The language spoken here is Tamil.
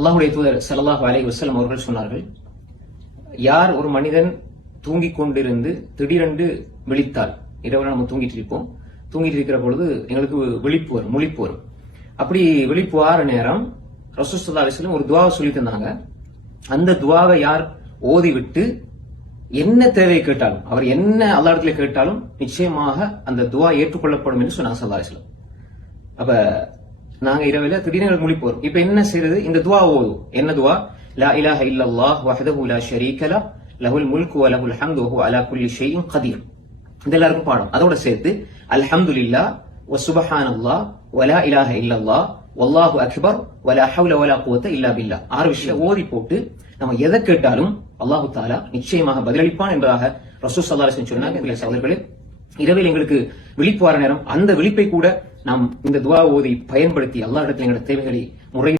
அல்லாஹ்வுடைய தூதர் ஸல்லல்லாஹு அலைஹி வஸல்லம் அவர்கள் சொன்னார்கள், யார் ஒரு மனிதன் தூங்கிக் கொண்டிருந்து திடீரென்று விழித்தால், இரவு நம்ம தூங்கிட்டு இருக்கிற பொழுது எங்களுக்கு விழிப்பு வரும், முழிப்பு வரும். அப்படி விழிப்பு வார நேரம் ரசூல் ஸல்லல்லாஹு அலைஹி வஸல்லம் ஒரு துஆவை சொல்லி தந்தாங்க. அந்த துஆவை யார் ஓதிவிட்டு என்ன தேவை கேட்டாலும், அவர் என்ன அல்லாஹ்விடத்துல கேட்டாலும் நிச்சயமாக அந்த துஆ ஏற்றுக்கொள்ளப்படும் என்று சொன்னாங்க ஸல்லல்லாஹு அலைஹி வஸல்லம். அப்ப நாங்க இரவில திடீர்னு முழிப்பு வரும். இப்ப என்ன செய்யறது? இந்த துஆ ஓதும். என்ன துஆ? லா இலாஹ இல்லல்லாஹ் வஹ்தஹு லா ஷரீக லஹ் லஹுல் முல்கு வ லஹுல் ஹம்து வ ஹுவ அலா குல்லி ஷைஇன் கதீர். இது எல்லாருக்கும் பாடம். அதோட சேர்த்து அல்ஹம்துலில்லாஹ் வ சுப்ஹானல்லாஹ் வ லா இலாஹ இல்லல்லாஹ் வல்லாஹு அக்பர் வ லா ஹவ்ல வ லா குவத்த இல்லா பில்லாஹ். 6 விஷயம் ஓதி போட்டு நம்ம எதை கேட்டாலும் அல்லாஹ் தஆலா நிச்சயமாக பதிலளிப்பான் என்பதாக ரசூல் ஸல்லல்லாஹு அலைஹி வஸல்லம் சொன்னாங்க. சகோதரர்களே, இரவில் எங்களுக்கு விழிப்பு வர நேரம், அந்த விழிப்பை கூட நாம் இந்த துஆ ஓதி பயன்படுத்தி அல்லாஹ்விடத்தில் எங்களுடைய தேவைகளை முறை